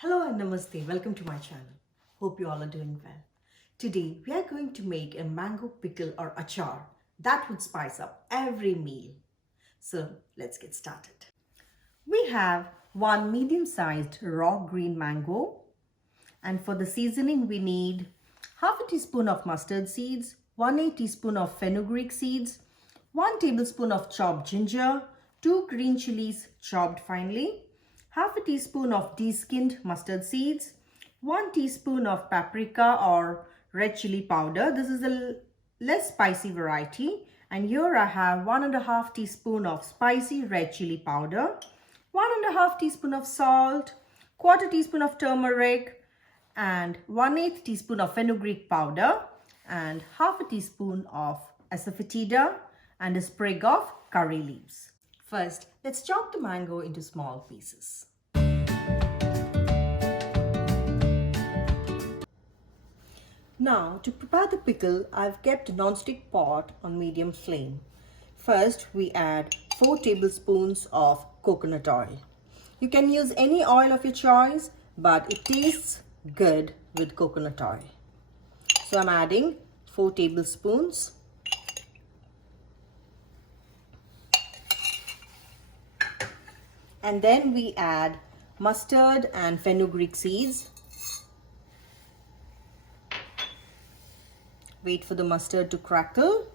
Hello and namaste. Welcome to my channel. Hope you all are doing well. Today we are going to make a mango pickle or achar that would spice up every meal. So let's get started. We have one medium-sized raw green mango, and for the seasoning we need half a teaspoon of mustard seeds, 1/8 teaspoon of fenugreek seeds, 1 tablespoon of chopped ginger, 2 green chillies chopped finely, half a teaspoon of de-skinned mustard seeds, 1 teaspoon of paprika or red chili powder. This is a less spicy variety. And here I have 1.5 teaspoon of spicy red chili powder, 1.5 teaspoon of salt, quarter teaspoon of turmeric, and 1/8 teaspoon of fenugreek powder, and half a teaspoon of Asafoetida, and a sprig of curry leaves. First, let's chop the mango into small pieces. Now, to prepare the pickle, I've kept a non-stick pot on medium flame. First, we add 4 tablespoons of coconut oil. You can use any oil of your choice, but it tastes good with coconut oil. So I'm adding 4 tablespoons. And then we add mustard and fenugreek seeds. Wait for the mustard to crackle.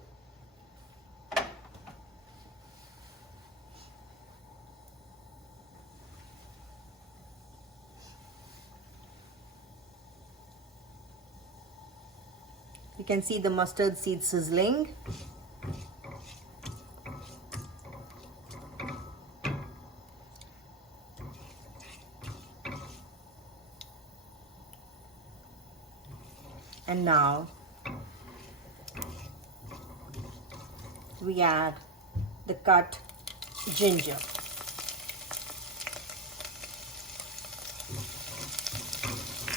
You can see the mustard seed sizzling. And now we add the cut ginger.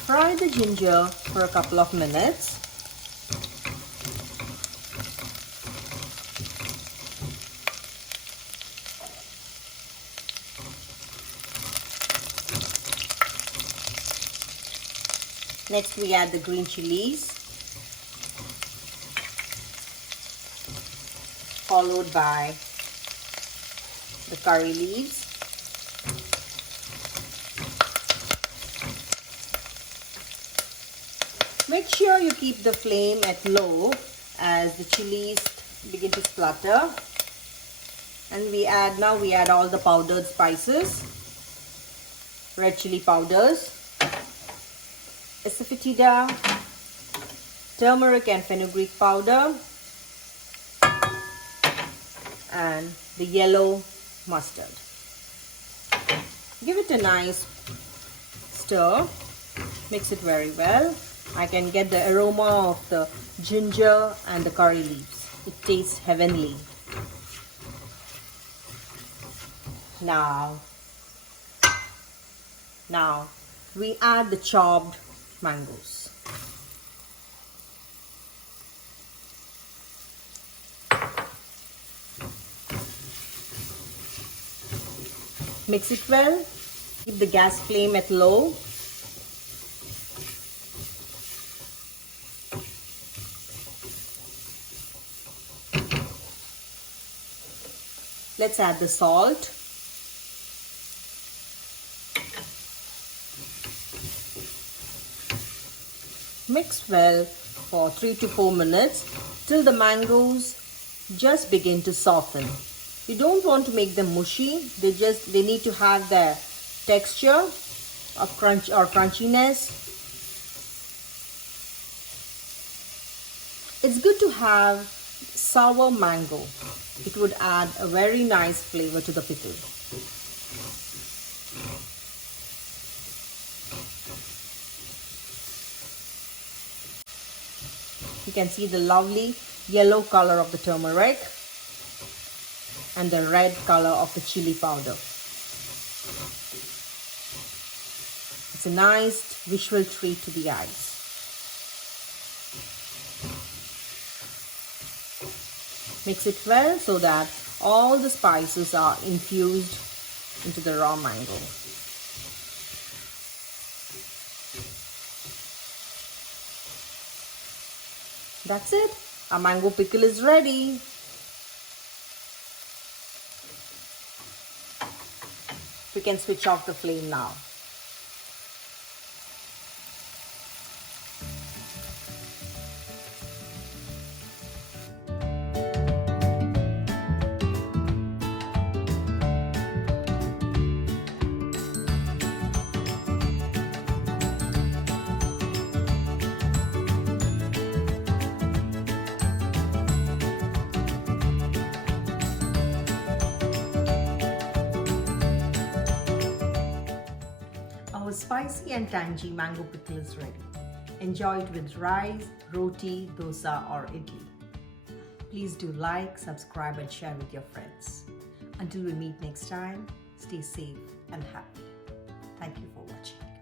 Fry the ginger for a couple of minutes. Next we add the green chillies, followed by the curry leaves. Make sure you keep the flame at low as the chilies begin to splutter. And now we add all the powdered spices, red chili powders, Asafoetida, turmeric and fenugreek powder, and the yellow mustard. Give it a nice stir. Mix it very well. I can get the aroma of the ginger and the curry leaves. It tastes heavenly. Now we add the chopped mangoes. Mix it well. Keep the gas flame at low. Let's add the salt. Mix well for 3 to 4 minutes till the mangoes just begin to soften. You don't want to make them mushy. They need to have the texture of crunch or crunchiness. It's good to have sour mango. It would add a very nice flavor to the pickle. You can see the lovely yellow color of the turmeric and the red color of the chili powder. It's a nice visual treat to the eyes. Mix it well so that all the spices are infused into the raw mango. That's it. Our mango pickle is ready. We can switch off the flame now. Our spicy and tangy mango pickle is ready. Enjoy it with rice, roti, dosa or idli. Please do like, subscribe and share with your friends. Until we meet next time, stay safe and happy. Thank you for watching.